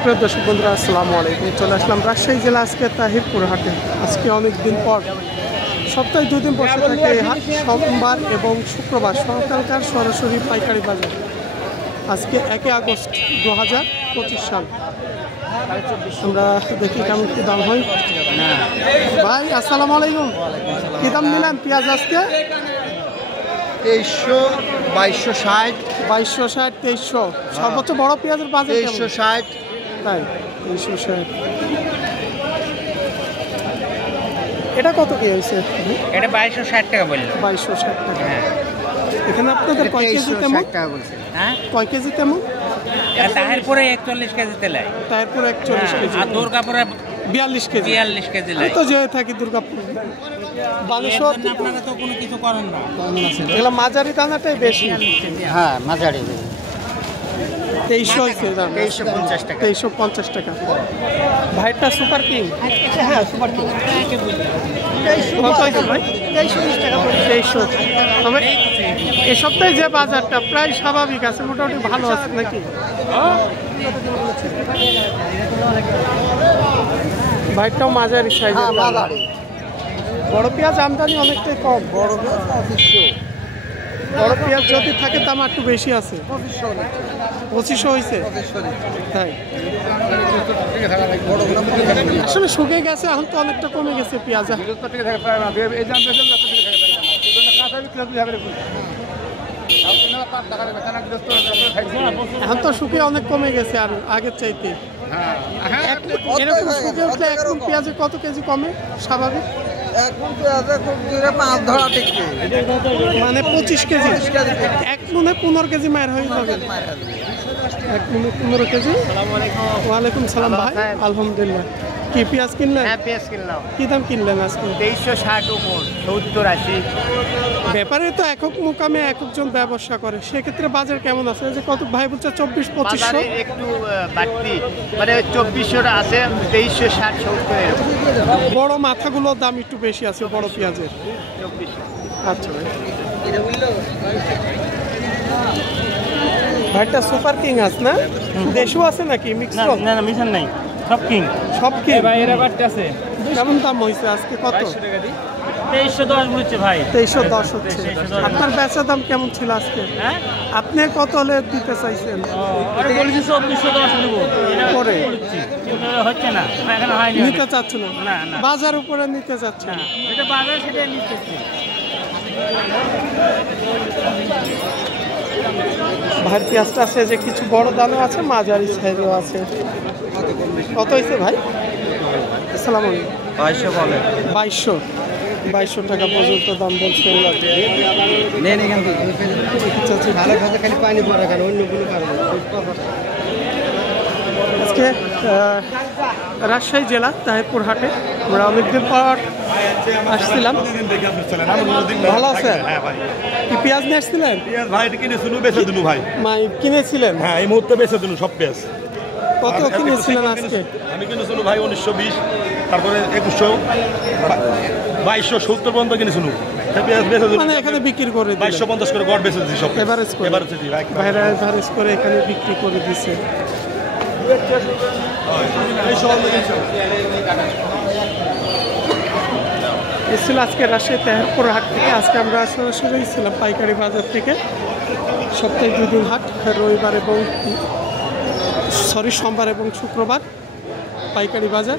সুপ্রিয় দর্শক বন্ধুরা, আসসালামু আলাইকুম। চলে আসলাম রাজশাহী জেলা আজকে তাহিরপুর হাটে। আজকে অনেক দিন পর সপ্তাহে 2 দিন বসে থাকে এই হাট, সোমবার এবং শুক্রবার সকালকার সরাসরি পাইকারি বাজার। আজকে 1 আগস্ট 2025 সাল। আমরা দেখি কেমন কী দাম হয়। ভাই আসসালামু আলাইকুম, কী দাম নিলেন পেঁয়াজ আজকে? 2300, 2260, 2260, 2300। সর্বোচ্চ বড় পেঁয়াজের বাজার 2360। তাই 2360। এটা কত কি হয়েছে? এটা 2260 টাকা বললো। 2260 টাকা। এখানে আপনাদের কয় কেজি তেমন? হ্যাঁ, কয় কেজি তেমন? তাহিরপুরে 41 কেজি তেলাই, তারপর 41 কেজি, আর দুর্গাপুরে 42 কেজি। 42 কেজি লাই। তো যে থাকি দুর্গাপুর বালেশ্বর। আপনারা তো কোনো কিছু করেন না। এগুলো মাঝারি দানাটাই বেশি। হ্যাঁ, মাঝারি 2300 হয়েছে দাম। 2350 টাকা। 2350 টাকা। ভাইটা সুপার কিং। হ্যাঁ, সুপার কিং। কত হয়েছে ভাই? 2320 টাকা। 2300। তবে এ সপ্তাহে যে বাজারটা প্রায় স্বাভাবিক আছে, মোটামুটি ভালো আছে নাকি? ভাইটাও মাঝারি সাইজের। বড় পেঁয়াজ আমদানি অনেকটাই কম। বড় 2500। বড় পেঁয়াজ যদি থাকে দাম একটু বেশি আছে। 2500 হয়েছে। তাই আসলে শুকিয়ে গেছে, এখন তো অনেকটা কমে গেছে পেঁয়াজ। এখন তো শুকিয়ে অনেক কমে গেছে আর আগের চাইতে। এরকম শুকিয়ে উঠলে এখন পেঁয়াজে কত কেজি কমে স্বাভাবিক? এখন পেঁয়াজে খুব দূরে 5 ধরা টিকবে। মানে 25 কেজি। এক মনে 15 কেজি মায়ের হয়ে যাবে। এক মনে 15 কেজি। ওয়ালাইকুম সালাম ভাই। আলহামদুলিল্লাহ। কি পেঁয়াজ কিনলেন? হ্যাঁ, পেঁয়াজ কিনলাম। কি দাম কিনলেন আজকে? 2360 উপর, 70-80। ব্যাপারে তো একক মোকামে একজন ব্যবসা করে, সেক্ষেত্রে বাজার কেমন আছে? যে কত ভাই বলছে 24-2500। একটু বাড়তি, মানে 2400 আছে, 2360, 70। বড় মাথাগুলোর দাম একটু বেশি আছে বড় পেঁয়াজের। 2400। আচ্ছা ভাই। ভাইটা সুপার কিং আছে না? দেশও আছে নাকি মিক্স? না না, মিশন নাই, সব কিং। সব কি ভাই এরা বাড়তে আছে। কেমন দাম হয়েছে আজকে? কত? 2310 হচ্ছে ভাই। 2310 হচ্ছে। আপনার বেচা দাম কেমন ছিল আজকে? হ্যাঁ, আপনি কত হলে দিতে চাইছেন? আরে বলেছি 2410 নেব পরে হচ্ছে না, এখানে হয়নি। নিতে চাচ্ছে না? না, না। বাজার উপরে নিতে চাচ্ছে না। এটা বাজার, সেটা নিচ্ছে। ভাই পেঁয়াজটা আছে যে কিছু বড় দামও আছে, মাঝারি সাইজও আছে। কত হয়েছে ভাই? আসসালামু আলাইকুম। 2200 বলে। 2200 টাকা পর্যন্ত দাম বলছে। নেন এখান থেকে। ভালো খাতে খালি পানি পড়া কেন, অন্য কোনো কারণ না। আজকে রাজশাহী জেলা তাহিরপুর হাটে আমরা অনেকদিন পর আসছিলাম। ভালো আছে? কি পেঁয়াজ নিয়ে আসছিলেন? ভাই এটা কিনেছিল, বেচে দিলু ভাই। মাই কিনেছিলেন? হ্যাঁ, এই মুহূর্তে বেচে দিলু সব পেঁয়াজ। কত কিনেছিলেন আজকে? আমি কিনেছিল ভাই 1920, তারপরে 2100, 2270 পর্যন্ত কিনেছিল। পেঁয়াজ বেচে দিলু, মানে এখানে বিক্রি করে দিলেন? 2250 করে গড় বেচে দিচ্ছি সব। এভারেজ করে? এভারেজ দিই ভাই। বাইরে এভারেজ করে এখানে বিক্রি করে দিচ্ছে। এসেছিল আজকে রাজশাহী তাহিরপুর হাট থেকে। আজকে আমরা সরাসরি ছিলাম পাইকারি বাজার থেকে। সপ্তাহে 2 দিন হাট, রবিবার এবং সোমবার এবং শুক্রবার পাইকারি বাজার।